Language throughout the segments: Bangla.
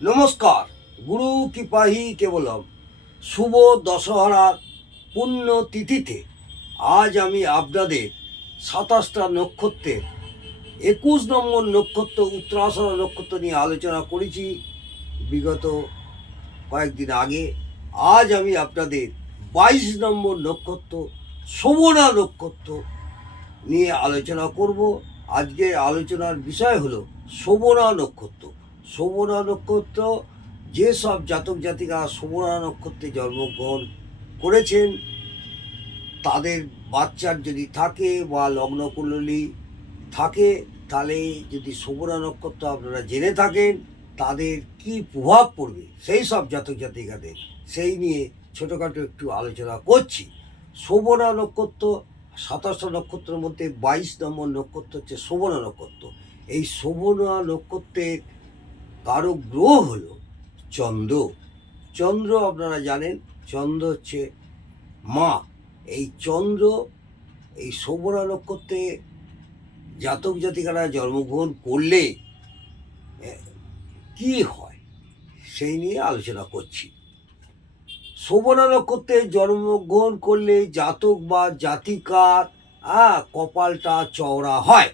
নমস্কার, গুরু কৃপাহি কেবলম। শুভ দশহরার পুণ্য তিথিতে। আজ আমি আপনাদের সাতাশটা নক্ষত্রের একুশ নম্বর নক্ষত্র উত্তরাষাঢ় নক্ষত্র নিয়ে আলোচনা করেছি বিগত কয়েকদিন আগে। আজ আমি আপনাদের বাইশ নম্বর নক্ষত্র, শোভনা নক্ষত্র নিয়ে আলোচনা করব। আজকে আলোচনার বিষয় হলো শোভনা নক্ষত্র। শোভনা নক্ষত্র, যেসব জাতক জাতিকা শোভনা নক্ষত্রে জন্মগ্রহণ করেছেন, তাদের বাচ্চার যদি থাকে বা লগ্ন কুণ্ডলী থাকে, তাহলে যদি শোভনা নক্ষত্র আপনারা জেনে থাকেন, তাদের কি প্রভাব পড়বে? সেই সব জাতক জাতিকাদের, সেই নিয়ে ছোটোখাটো একটু আলোচনা করছি। শোভনা নক্ষত্র সাতাশটা নক্ষত্রের মধ্যে বাইশ নম্বর নক্ষত্র হচ্ছে শোভনা নক্ষত্র। এই শোভনা নক্ষত্রের কারও গ্রহ হলো চন্দ্র। চন্দ্র আপনারা জানেন, চন্দ্র হচ্ছে মা। এই চন্দ্র এই শোভনা নক্ষত্রে জাতক জাতিকারা জন্মগ্রহণ করলে কি হয় সেই নিয়ে আলোচনা করছি। শোভনা নক্ষত্রে জন্মগ্রহণ করলে জাতক বা জাতিকার কপালটা চওড়া হয়।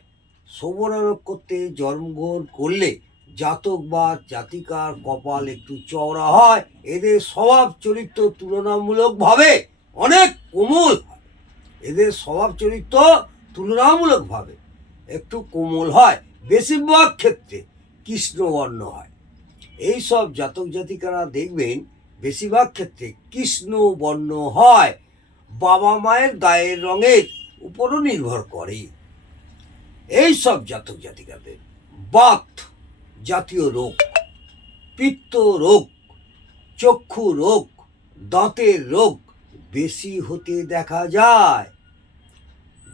শোভনা নক্ষত্রে জন্মগ্রহণ করলে জাতক বা জাতিকার কপাল একটু চওড়া হয়, এদের স্বভাব চরিত্র তুলনামূলকভাবে অনেক কোমল হয়। এদের স্বভাব চরিত্র তুলনামূলকভাবে একটু কোমল হয়, বেশিরভাগ ক্ষেত্রে কৃষ্ণবর্ণ হয়। এই সব জাতক জাতিকারা দেখবেন, বেশিরভাগ ক্ষেত্রে কৃষ্ণ বর্ণ হয়, বাবা মায়ের গায়ের রঙের উপরও নির্ভর করে এই সব জাতক জাতিকাদের বাত জাতীয় রোগ, পিত্ত রোগ, চক্ষু রোগ, দাঁতের রোগ বেশি হতে দেখা যায়।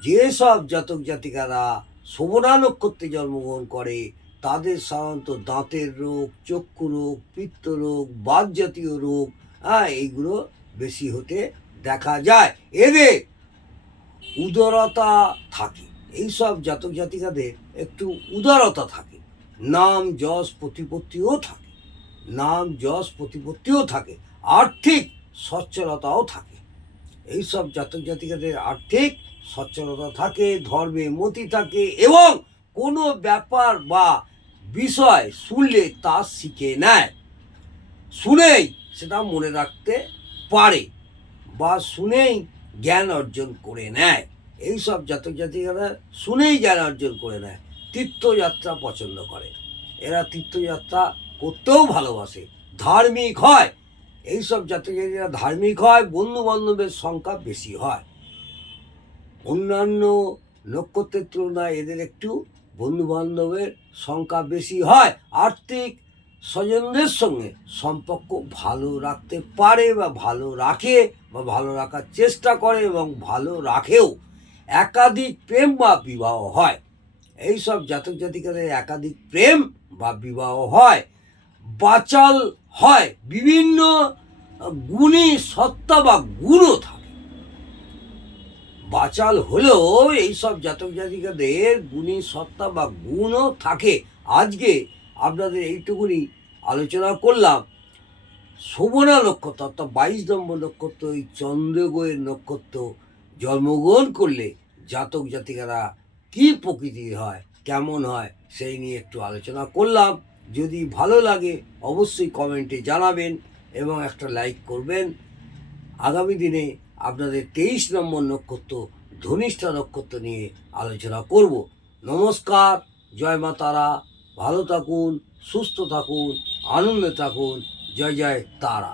যেসব জাতক জাতিকারা শোভনা নক্ষত্রে জন্মগ্রহণ করে, তাদের সাধারণত দাঁতের রোগ, চক্ষু রোগ, পিত্ত রোগ, বাত জাতীয় রোগ হ্যাঁ এইগুলো বেশি হতে দেখা যায়। এদের উদারতা থাকে। এইসব জাতক জাতিকাদের একটু উদারতা থাকে। নাম যশ প্রতিপত্তিও থাকে। নাম যশ প্রতিপত্তিও থাকে। আর্থিক সচ্ছলতাও থাকে। এইসব জাতক জাতিকাদের আর্থিক সচ্ছলতা থাকে, ধর্মে মতি থাকে এবং কোনো ব্যাপার বা বিষয় শুনলে তা শিখে নেয়। শুনেই সেটা মনে রাখতে পারে বা শুনেই জ্ঞান অর্জন করে নেয়। এইসব জাতক জাতিকারা শুনেই জ্ঞান অর্জন করে নেয়। তীর্থযাত্রা পছন্দ করে। এরা তীর্থযাত্রা করতেও ভালোবাসে। ধার্মিক হয়। এইসব জাতক জাতিকারা ধার্মিক হয় বন্ধু বান্ধবের সংখ্যা বেশি হয়। অন্যান্য নক্ষত্রের তুলনায় এদের একটু বন্ধু বান্ধবের সংখ্যা বেশি হয়। আর্থিক স্বজনদের সঙ্গে সম্পর্ক ভালো রাখতে পারে বা ভালো রাখে বা ভালো রাখার চেষ্টা করে এবং ভালো রাখেও। একাধিক প্রেম বা বিবাহ হয়। এইসব জাতক জাতিকাদের একাধিক প্রেম বা বিবাহ হয়, বাচাল হয়, বিভিন্ন গুণী সত্তা বা গুণও থাকে। বাচাল হলেও এইসব জাতক জাতিকাদের গুণী সত্তা বা গুণও থাকে। আজকে আপনাদের এইটুকুনি আলোচনা করলাম। শোভনা নক্ষত্র অর্থাৎ বাইশ নম্বর নক্ষত্র এই চন্দ্রগ্রহের নক্ষত্র জন্মগ্রহণ করলে জাতক জাতিকারা কি প্রকৃতির হয়, কেমন হয়, সেই নিয়ে একটু আলোচনা করলাম। যদি ভালো লাগে, অবশ্যই কমেন্টে জানাবেন এবং একটা লাইক করবেন। আগামী দিনে আপনাদের তেইশ নম্বর নক্ষত্র, ধনিষ্ঠা নক্ষত্র নিয়ে আলোচনা করব। নমস্কার, জয় মা তারা, ভালো থাকুন, সুস্থ থাকুন, আনন্দে থাকুন, জয় জয় তারা।